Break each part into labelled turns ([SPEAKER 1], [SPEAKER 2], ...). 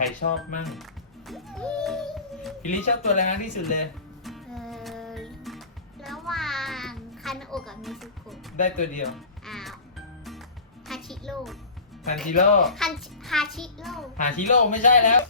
[SPEAKER 1] ชอบมั่งพี่ลิชอบตัวอะไรมากที่สุดเลย
[SPEAKER 2] ระหว่างคันโอะกับมิซุโกะ
[SPEAKER 1] ได้ตัวเดียว
[SPEAKER 2] อ้าวฮาชิโร่
[SPEAKER 1] ฮันจิโร่
[SPEAKER 2] ฮาชิโร่
[SPEAKER 1] ฮาชิโร่ไม่ใช่แล้ว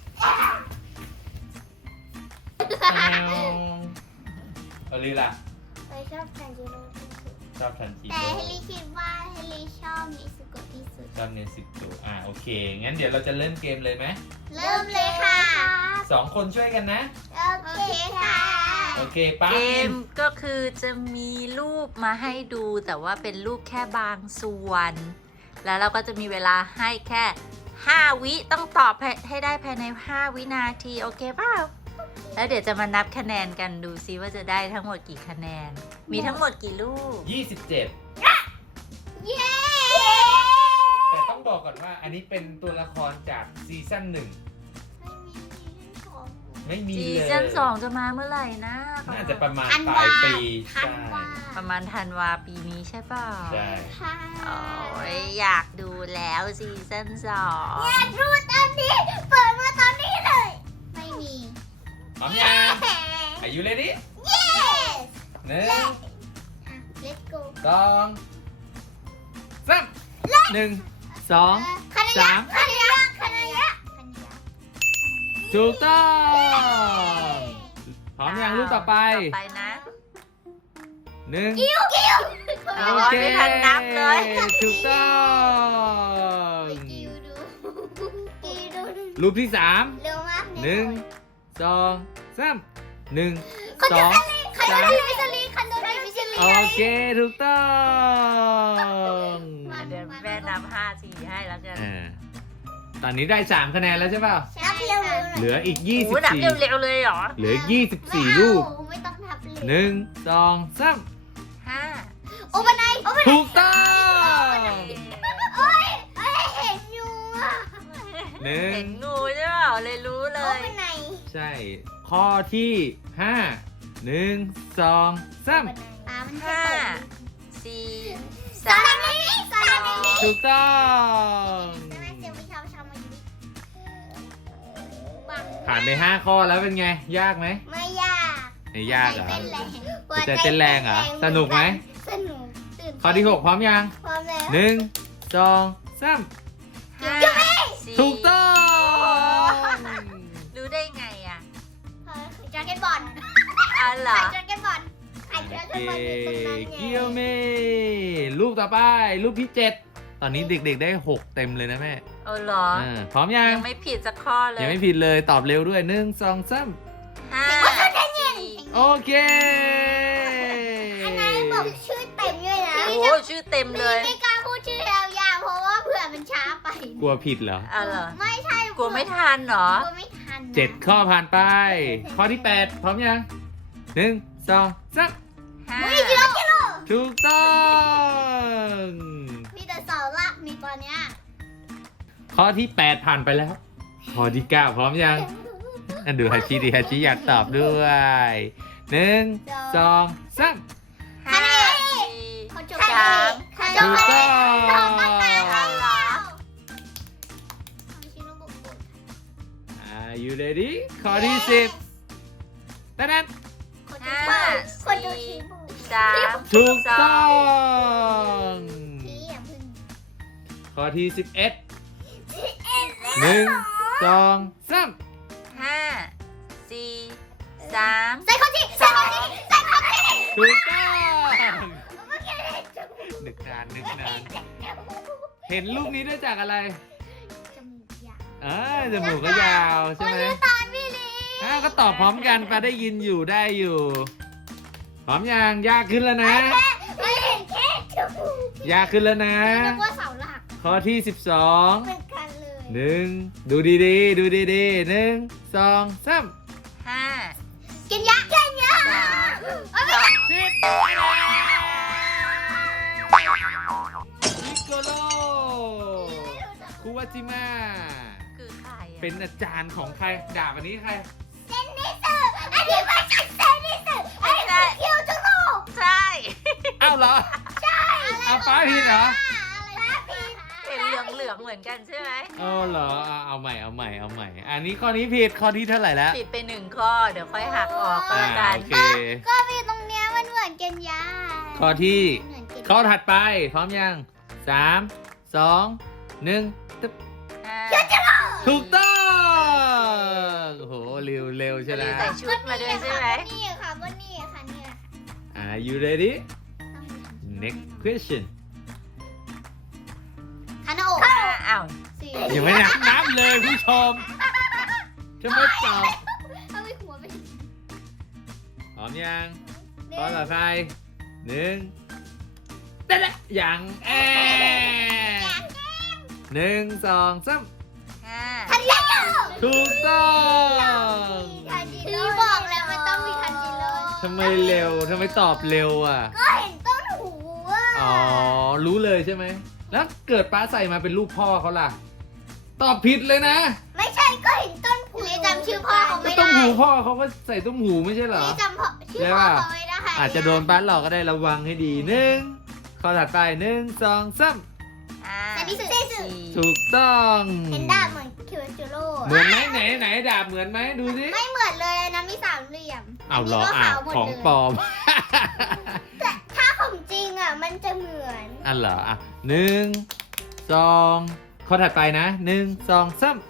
[SPEAKER 1] เอาลีล่ะ
[SPEAKER 2] ไปชอบฮาชิโร่ที่สุด
[SPEAKER 1] ชอบฮันจิ
[SPEAKER 2] แต่
[SPEAKER 1] โร่
[SPEAKER 2] เฮลิคิดว่าเฮลิชอบมิซุโกะที่สุด
[SPEAKER 1] ชอบเนซิโกะโอเคงั้นเดี๋ยวเราจะเริ่มเกมเลยไหม
[SPEAKER 2] เริ่มเลยค่ะ
[SPEAKER 1] 2 คนช่วยกันนะ
[SPEAKER 2] โอเคค่ะ
[SPEAKER 1] โอเคปั๊บ
[SPEAKER 3] เกมก็คือจะมีรูปมาให้ดูแต่ว่าเป็นรูปแค่บางส่วน แล้วเราก็จะมีเวลาให้แค่ 5 วิต้องตอบให้ได้ภายใน 5 วินาทีโอเคเปล่าแล้วเดี๋ยวจะมานับคะแนนกันดูซิว่าจะได้ทั้งหมดกี่คะแนน มีทั้งหมดกี่ลูก
[SPEAKER 1] 27
[SPEAKER 2] เย้
[SPEAKER 1] แต่ต้องบอกก่อนว่าอันนี้เป็นตัวละครจากซีซั่น1ไม่มี
[SPEAKER 3] ซี
[SPEAKER 1] เลย
[SPEAKER 3] ซั่น2จะมาเมื่อไหร่นะ
[SPEAKER 1] น่าจะประมาณ
[SPEAKER 2] ธัน
[SPEAKER 1] ป
[SPEAKER 2] วา
[SPEAKER 1] ลายปี
[SPEAKER 2] ธันวา
[SPEAKER 3] ประมาณธันวาปีนี้ใช่เปล่า
[SPEAKER 1] ใช่
[SPEAKER 2] ค่ะ
[SPEAKER 3] โอ้ยอยากดูแล้วซีซั่น2
[SPEAKER 2] อยากดูตอนนี้เปิดมาตอนนี้เลย ไม่มี
[SPEAKER 1] พร้อมยังอายุเลยดิ
[SPEAKER 2] yes
[SPEAKER 1] หนึ่ง
[SPEAKER 2] let's go
[SPEAKER 1] สองสาม1 2
[SPEAKER 2] คณะยะคณะยะคณะยะ
[SPEAKER 1] ถูกต้องพร้อมยังลูกต่อไป
[SPEAKER 3] ต่อไปนะ
[SPEAKER 1] 1
[SPEAKER 2] กิ้ว
[SPEAKER 3] อ๋อไม่ทันนับเลย
[SPEAKER 1] ถูกต้อง
[SPEAKER 2] กิ้วดูกิ้วดู
[SPEAKER 1] รูปที่ 3
[SPEAKER 2] เร็วมาก
[SPEAKER 1] 1 2 3 1
[SPEAKER 2] คันโด
[SPEAKER 1] 2
[SPEAKER 2] ริมิสลีคันโดริมิสลี
[SPEAKER 1] โอเคถูกต้อง
[SPEAKER 3] เดี๋ยวแม่นับ5 4ให้แล้วกัน
[SPEAKER 1] ตอนนี้ได้3คะแนนแล้วใช่เปล่า
[SPEAKER 2] นับเร็ว
[SPEAKER 1] เหลืออีก
[SPEAKER 3] โอ้นับ
[SPEAKER 1] 24
[SPEAKER 3] เร็วๆเลยเหรอ
[SPEAKER 1] เหลือ24 ลูก
[SPEAKER 2] ไม่ต้องนับเร็ว
[SPEAKER 1] 1 2 3
[SPEAKER 3] 5
[SPEAKER 2] โอเปนไนโอเปนไน
[SPEAKER 1] ถูกต้อง
[SPEAKER 2] โอ้ยเห็นอยู่อ่ะ
[SPEAKER 1] หนึ่
[SPEAKER 3] เห็
[SPEAKER 1] ง
[SPEAKER 3] นงูใช่เปล่าเลยรู้เล
[SPEAKER 2] โอย เปนไน
[SPEAKER 1] ใช่ ข้อที่5 1 2 3
[SPEAKER 2] มันให้
[SPEAKER 3] ห้า
[SPEAKER 2] เปิด
[SPEAKER 3] สี่
[SPEAKER 2] ซา
[SPEAKER 3] สาม
[SPEAKER 2] มิซามิ
[SPEAKER 1] ถูกต้อง
[SPEAKER 2] ใช่ไหมเสียงวิชามาอยู่บัง
[SPEAKER 1] ผ่านไป5 ข้อแล้วเป็นไง ยากไหม
[SPEAKER 2] ไม่ยาก
[SPEAKER 1] ไม่ยากเหรอ
[SPEAKER 2] หัวใจ
[SPEAKER 1] หัวใจเต้นแรงเหรอสนุกไหม
[SPEAKER 2] สนุกตื่น
[SPEAKER 1] ข้อที่ 6 พร้อมยัง
[SPEAKER 2] พร้อมแล้ว
[SPEAKER 1] 1 2 3
[SPEAKER 3] ห้าสี่
[SPEAKER 1] ถูกต้อง
[SPEAKER 3] รู้ได้ไงอ่ะ
[SPEAKER 2] จอร์เกนบอล
[SPEAKER 3] อ๋อเหรอ
[SPEAKER 2] จอร์เกนบอลไข่จอร์เก
[SPEAKER 1] เก
[SPEAKER 2] นบอลอยู่ตรงนั้นไง
[SPEAKER 1] เกียวเมลูกต่อไป ลูกที่ 7 ตอนนี้เด็กๆได้ 6 เต็มเลยนะแม่
[SPEAKER 3] อ๋อเหรอ
[SPEAKER 1] พร้อมยัง
[SPEAKER 3] ยังไม่ผิดสักข้อเลย
[SPEAKER 1] ยังไม่ผิดเลยตอบเร็วด้วย 1 2 3
[SPEAKER 3] ห้าสี่
[SPEAKER 1] โอเค
[SPEAKER 2] อันนั้นบอกชื่อเต็มด้วยนะ
[SPEAKER 3] โอ้ชื่อเต็มเลย
[SPEAKER 2] ไม่กล้าพูดชื่อยาวๆเพราะว่าเผื่อมันช้าไป
[SPEAKER 1] กลัวผิดเหรอ
[SPEAKER 3] อ๋อเหรอ
[SPEAKER 2] ไม่ใช่
[SPEAKER 3] กลัวไม่ทันเหรอ
[SPEAKER 2] กลัวไม่ทันนะ
[SPEAKER 1] 7 ข้อผ่านไป ข้อที่ 8 พร้อมยัง 1 2 3
[SPEAKER 3] ห้า
[SPEAKER 1] ถูกต้อง
[SPEAKER 2] มีแต่เสาหลักมีตอนเนี้ย
[SPEAKER 1] ข้อที่ 8 ผ่านไปแล้ว ข้อที่ 9 พร้อมยังอันดูฮาชิดิฮาชิอยากตอบด้วย 1 2 3
[SPEAKER 3] ห้าสี่
[SPEAKER 2] เขาจบ
[SPEAKER 3] สาม
[SPEAKER 2] เขาจ
[SPEAKER 1] ถู
[SPEAKER 2] บ
[SPEAKER 1] กต้อง
[SPEAKER 3] เหรอ
[SPEAKER 1] Are you ready ข้อที่ 10นั่น
[SPEAKER 3] ห้า
[SPEAKER 2] คนดู
[SPEAKER 3] สี่
[SPEAKER 2] ทีม
[SPEAKER 3] สาม
[SPEAKER 1] ถูกต้อง
[SPEAKER 2] ทีอย่าพึ่ง
[SPEAKER 1] ข้อที่ 11 1 2 3
[SPEAKER 3] ห้าสี่สาม
[SPEAKER 2] ใส่คนที่ใส่คนที่ใส่คนที่
[SPEAKER 1] ถูกต้องนึกนานเห็นลูกนี้ได้จากอะไร
[SPEAKER 2] จมูกยาว
[SPEAKER 1] จมูกก็ยาวใช่ไหม
[SPEAKER 2] ตอนพี่ลี
[SPEAKER 1] ก็ตอบพร้อมกันไปได้ยินอยู่ได้อยู่ พร้อมยังยากขึ้นแล้วนะ
[SPEAKER 2] ไม่เห็นแค่จมูก
[SPEAKER 1] ยากขึ้นแล้วนะ
[SPEAKER 2] นึกว่าเสาหลัก
[SPEAKER 1] ข้อที่
[SPEAKER 2] เหมื
[SPEAKER 1] 12
[SPEAKER 2] อนกันเลย
[SPEAKER 1] 1ดูดีๆดูดีๆ1 2 3
[SPEAKER 3] ห้า
[SPEAKER 2] กินยากินยา
[SPEAKER 3] สาม
[SPEAKER 1] 10พิกโกโลคุวาจิมะ
[SPEAKER 3] คือใครอะ
[SPEAKER 1] เป็นอาจารย์ของใครดาบอันนี้ใคร
[SPEAKER 2] เซนนิสึอันนี้ไม่ใช่เซนนิสึอันนี้คือคิวจูโร่
[SPEAKER 3] ใช่
[SPEAKER 1] อ้าวเหรอ
[SPEAKER 2] ใช่
[SPEAKER 1] เอาป้าผิดเหรอ
[SPEAKER 2] อะไรนะพี่
[SPEAKER 3] เป็นเหลืลืองเหมือนกันใช่ไหม
[SPEAKER 1] อ๋อเหรอเอาใหม่ อันนี้ข้อนี้ผิดข้อที่เท่าไหร่แล้ว
[SPEAKER 3] ผิดไป1 ข้อ เดี๋ยวค่อยหักออกก็แล้วกัน
[SPEAKER 1] โอเค
[SPEAKER 2] ก็มีตรงเนี้ยมันเหมือนเกนยา
[SPEAKER 1] ข้อที่
[SPEAKER 2] เหมือนเกน
[SPEAKER 1] ข้อถัดไปพร้อมยัง3 2 1ตึ๊บ ถูกต้องโอ้โหเร็วใช่ไหม
[SPEAKER 3] ใส่ชุดมาด้วยใช่ไหม
[SPEAKER 2] นี่ค่ะก็นี่ค่ะเนี่ย
[SPEAKER 1] Are you ready next question
[SPEAKER 2] คานาโอะ
[SPEAKER 3] อ้าว
[SPEAKER 2] สี่
[SPEAKER 1] ยังไม่นับเลยผู้ชมจะไม่ตอบ
[SPEAKER 2] เอาไปหัวไป
[SPEAKER 1] พร้อมยังข้อต่อไป1เต้นยัง1 2 3
[SPEAKER 2] ทันจิโร่
[SPEAKER 1] ถูกต้อง
[SPEAKER 2] พี่บอกแล้วมันต้องมีทันจิโร่
[SPEAKER 1] ทำไมเร็วทำไมตอบเร็วอ่ะ
[SPEAKER 2] ก็เห็นต้นหูอ่ะ
[SPEAKER 1] อ๋อ รู้เลยใช่ไหม แล้วเกิดป้าใส่มาเป็นรูปพ่อเขาล่ะ ตอบผิดเลยนะ
[SPEAKER 2] ไม่ใช่ก็เห็นต้นหูจำชื่อพ่อเขา
[SPEAKER 1] ก็
[SPEAKER 2] ไม่
[SPEAKER 1] ต้
[SPEAKER 2] ได้
[SPEAKER 1] มหูพ่อเขาก็ใส่ต้มหูไม่ใช่เหรอ
[SPEAKER 2] นี่จำพ่อชื่อพ่อเขาไม่ได้
[SPEAKER 1] อาจจะโดนป้าหลอกก็ได้ระวังให้ดี1ข้อถัดไป1 2 3
[SPEAKER 2] แต่นี่คือ
[SPEAKER 1] ถูกต้อง
[SPEAKER 2] เห็นดาบเหมือนคิวจิโร่
[SPEAKER 1] เหมือนไหมไหนดาบเหมือนไหมดูสิ
[SPEAKER 2] ไม่เหมือนเลยนะมี3 เหลี่ยม
[SPEAKER 1] เอาเหรอ
[SPEAKER 2] ก็
[SPEAKER 1] อ่ะ
[SPEAKER 2] ขาวหมด
[SPEAKER 1] ของ
[SPEAKER 2] เลย
[SPEAKER 1] ปลอม
[SPEAKER 2] แต่ถ้าของจริงอ่ะมันจะเหมือน
[SPEAKER 1] อันเหรออ่ะ1 2ข้อถัดไปนะ1 2 3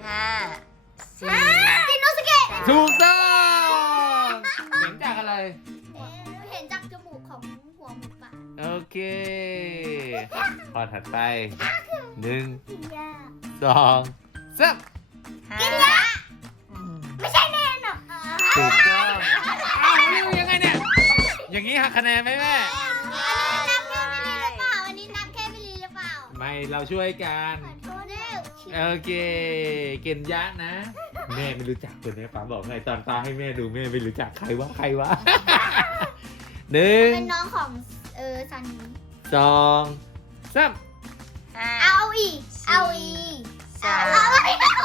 [SPEAKER 2] จิโนสเกะ
[SPEAKER 1] ถูกต้องเห็นจากอะไร
[SPEAKER 2] เห็นจากจมูกของหัวหมูป่า
[SPEAKER 1] โอเคข้อถัดไป1
[SPEAKER 2] กินยา
[SPEAKER 1] 2 3
[SPEAKER 2] กินยาไม่ใช่แน่นอน
[SPEAKER 1] ถูกต้องอ้าวนี่ยังไงเนี่ย อย่างนี้หักคะแนนไหมแม่
[SPEAKER 2] อันนี้นับแค่มิลลิหรือเปล่า
[SPEAKER 1] ไม่เราช่วยกัน
[SPEAKER 2] ขอโทษด้วย
[SPEAKER 1] โอเค เกณฑ์ยะนะ แม่ไม่รู้จักคนนี้ป้าบอกไงตอนป้าให้แม่ดูแม่ไม่รู้จักใครวะ1
[SPEAKER 2] เป็นน้องของซันนี่
[SPEAKER 1] 2 3
[SPEAKER 2] เอาอีกเอาอีก
[SPEAKER 3] 3 2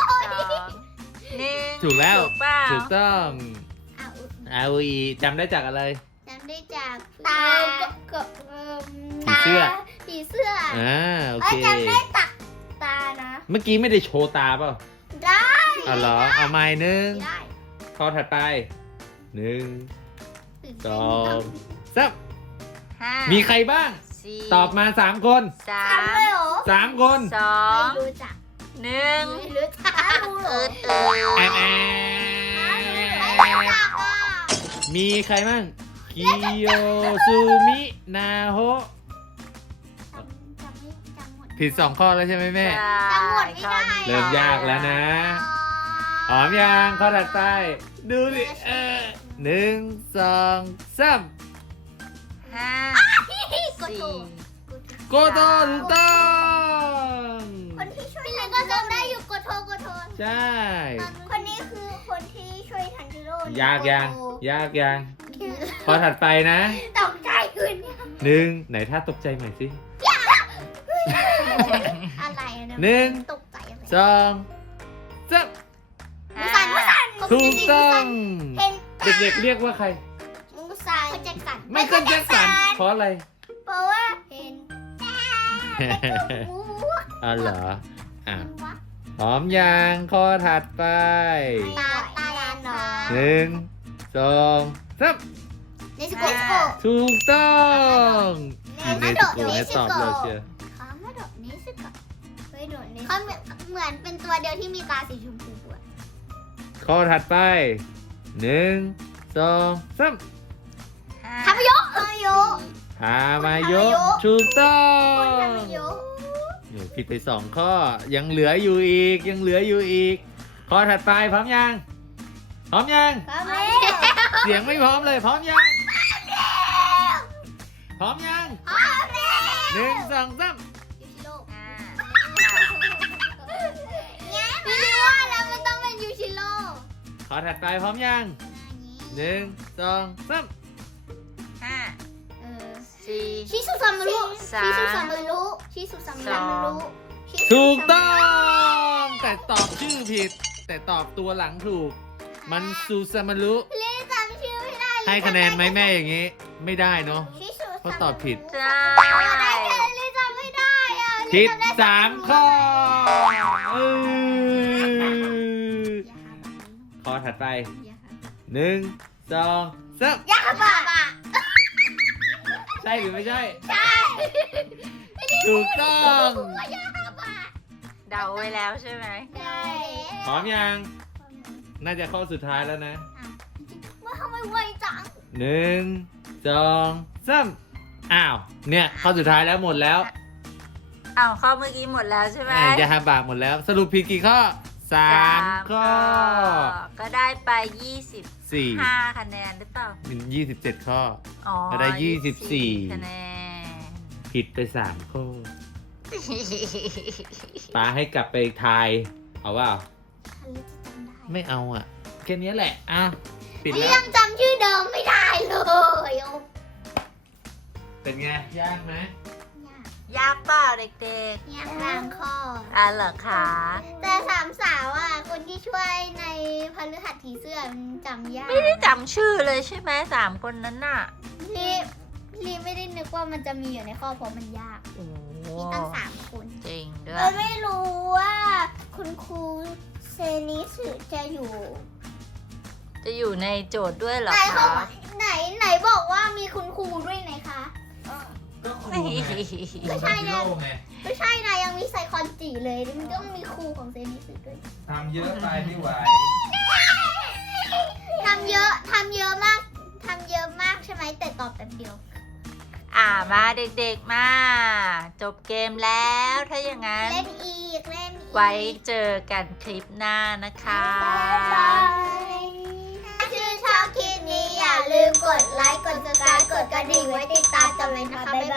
[SPEAKER 3] 1
[SPEAKER 1] ถูกแล้ว
[SPEAKER 3] ถูกเปล่า
[SPEAKER 1] ถูกต้อง
[SPEAKER 2] เอาอีก
[SPEAKER 1] เอาอีจำได้จากอะไร
[SPEAKER 2] จำได้จากตากับ
[SPEAKER 1] ผีเสื้อ
[SPEAKER 2] ผีเสื้อ
[SPEAKER 1] โอ
[SPEAKER 2] เอ้
[SPEAKER 1] เค
[SPEAKER 2] ยจำได้ตักตานะ
[SPEAKER 1] เมื่อกี้ไม่ได้โชว์ตาเปล่า
[SPEAKER 2] ได้
[SPEAKER 1] เอาเหรอเอาไม้หนึ่ง
[SPEAKER 2] ได้
[SPEAKER 1] ข้อถัดไป1
[SPEAKER 2] ตื่น
[SPEAKER 1] 2
[SPEAKER 2] เต้น
[SPEAKER 1] 3มีใครบ้าง ตอบมา3 คน
[SPEAKER 2] จำเลยเหรอ
[SPEAKER 1] 3 คน
[SPEAKER 2] ไม่รู้จัก
[SPEAKER 3] 1
[SPEAKER 2] ไม่รู้จักรู้เหรอ
[SPEAKER 1] แอม
[SPEAKER 2] ไม่รู้จักอ่ะ
[SPEAKER 1] มีใครบ้างคิโยซูมินาโฮะ
[SPEAKER 2] จำหมด
[SPEAKER 1] ผิด2 ข้อแล้วใช่ไหมแม่
[SPEAKER 2] จำหมดไม่ได้
[SPEAKER 1] เริ่มยากแล้วนะหอมยังข้อถัดไป ดูดิ1 2 3
[SPEAKER 3] 5
[SPEAKER 2] กดโทร
[SPEAKER 1] โกโตถูกต้อง
[SPEAKER 2] คนที่ช่วยพี่เล็กก็จำได้อยู่กดโทร
[SPEAKER 1] ใช่
[SPEAKER 2] คนนี้คือคนที่ช่วยทันจิโร่
[SPEAKER 1] ยากยังข้อถัดไปนะ
[SPEAKER 2] ตกใจขึ้น
[SPEAKER 1] 1ไหนถ้าตกใจใหม่สิ
[SPEAKER 2] อะไรอะ
[SPEAKER 1] หนึ่ง
[SPEAKER 2] ตกใจอะไร
[SPEAKER 1] 2 3
[SPEAKER 2] มูซัน
[SPEAKER 1] ถูกต้อง
[SPEAKER 2] เห็น
[SPEAKER 1] เด็กๆเรียกว่าใคร
[SPEAKER 2] มูซันแจ็คสัน
[SPEAKER 1] ไม่เคิลแจ็คสันเพราะอะไร
[SPEAKER 2] เพราะว่าเห็นมู
[SPEAKER 1] อ๋อเหรออ่ะหอมยางข้อถัดไป
[SPEAKER 2] ตาลานน้อง
[SPEAKER 1] 1 2 3
[SPEAKER 2] เนสโกะ
[SPEAKER 1] ถูกต้อง
[SPEAKER 2] เน
[SPEAKER 1] มี
[SPEAKER 2] ส
[SPEAKER 1] เน
[SPEAKER 2] โกะ
[SPEAKER 1] สโกะให้ตอบเลยเชียว
[SPEAKER 2] เขามาดอกเนสโกะเฮ้ยโดดเนสเขาเหมือนเป็นตัวเดียวที่มีตาสีชมพูด้วย
[SPEAKER 1] ข้อถัดไป1 2 3
[SPEAKER 2] ทามายะ
[SPEAKER 1] ทามายะถูกต้อ
[SPEAKER 2] ทาง มายะ
[SPEAKER 1] เดี๋ยวผิดไป2 ข้อยังเหลืออยู่อีกข้อถัดไปพร้อมยังพร้อมยัง
[SPEAKER 2] พร้อมแล้ว
[SPEAKER 1] เสียงไม่พร้อมเลยพร้อมยังพร้อมยัง
[SPEAKER 2] พร้อมแล้ว
[SPEAKER 1] 1 2 3
[SPEAKER 2] ยูชิโร่ไม่รู้ว่าแล้วมันต้องเป็นยูชิโร่
[SPEAKER 1] ข้อถัดไปพร้อมยัง1 2 3
[SPEAKER 3] 4
[SPEAKER 2] ชิสุซัมมารุ
[SPEAKER 3] สาม
[SPEAKER 2] ชิสุซัมมารุชิสุซัมมารุ
[SPEAKER 1] ถูกต้องแต่ตอบชื่อผิด แต่ตอบตัวหลังถูก มันซูซามารุ
[SPEAKER 2] ลิจำชื่อไม่ได้
[SPEAKER 1] ให้คะแนนไหมแม่อย่างงี้ ไม่ได้เนาะ
[SPEAKER 2] ชิสุ
[SPEAKER 1] เพราะตอบผิด
[SPEAKER 3] ใช่
[SPEAKER 2] ลิจำไม่ได้อะลิ
[SPEAKER 1] ผิด3 ข้อข้อถัดไป 1 2 3
[SPEAKER 2] ยาบะ
[SPEAKER 1] ใช่หรือไม่ใช่
[SPEAKER 2] ใช่
[SPEAKER 1] ถูกต้อง
[SPEAKER 2] ยาบะ
[SPEAKER 3] เดาไว้แล้วใช่ไหม
[SPEAKER 2] ใช่
[SPEAKER 1] พร้อมยัง น่าจะข้อสุดท้ายแล้วนะ
[SPEAKER 2] ว่าทำไมไวจัง
[SPEAKER 1] 1 2 3อ้าว เนี่ยข้อสุดท้ายแล้วหมดแล้ว
[SPEAKER 3] อ้าวข้อเมื่อกี้หมดแล้วใช่ไหม
[SPEAKER 1] ยาฮาบะหมดแล้ว สรุปผิดกี่ข้อ 3 ข้อ
[SPEAKER 3] ก็ได้ไป
[SPEAKER 1] 4
[SPEAKER 3] 25 คะแนนหรือเปล่า
[SPEAKER 1] เป็น27 ข้อ
[SPEAKER 3] อ๋อ
[SPEAKER 1] ก็ได้24
[SPEAKER 3] คะแนน
[SPEAKER 1] ผิดไป 3 ข้อป้าให้กลับไปทาย เอาว่า
[SPEAKER 2] ฉันรู้จะจำได้
[SPEAKER 1] ไม่เอาอ่ะ แค่นี้แหละ อ้าว ปิดแล้ว
[SPEAKER 2] ยังจำชื่อเดิมไม่ได้เลยโอ้
[SPEAKER 1] เป็นไง ยากไหม
[SPEAKER 3] ยากเปล่าเด็ก
[SPEAKER 2] ยากบางข้อ
[SPEAKER 3] ๆอ่ะเหรอคะ
[SPEAKER 2] แต่สามสาวอ่ะ คนที่ช่วยในพฤหัสถีเสื้อมันจำยาก
[SPEAKER 3] ไม่ได้จำชื่อเลยใช่ไหม3 คนนั้นน่ะ
[SPEAKER 2] ลีไม่ได้นึกว่ามันจะมีอยู่ในข้อเพราะมันยาก
[SPEAKER 3] โอ้โห
[SPEAKER 2] มีตั้ง3 คน
[SPEAKER 3] จริงด้วย
[SPEAKER 2] เลยไม่รู้ว่าคุณครูเซนิสึจะอยู่
[SPEAKER 3] จะอยู่ในโจทย์ด้วยเหรอ
[SPEAKER 2] ไหนเขา
[SPEAKER 3] คะ
[SPEAKER 2] ไหนบอกว่ามีคุณครูด้วยไหนคะ
[SPEAKER 1] ก็ครู
[SPEAKER 2] ไม่ใช่ไง
[SPEAKER 1] ไง
[SPEAKER 2] ไม่ใช่นะยังมีไซคอนจิเลยมันต้องมีครูของเซนิสึด้วย
[SPEAKER 1] ทำเยอะไปไม่ไหว
[SPEAKER 2] ทำเยอะมากใช่ไหมแต่ตอบแป๊บเดียว
[SPEAKER 3] มาเด็กๆมา จบเกมแล้วถ้าอย่างนั้น
[SPEAKER 2] เล่นอีก
[SPEAKER 3] ไว้เจอกันคลิปหน้านะคะ
[SPEAKER 2] ถ้าชื่นชอบคลิปนี้อย่าลืมกดไลค์ กดซับสไครต์กดกระดิ่งไว้ติดตามกันเลยนะคะ บ๊ายบ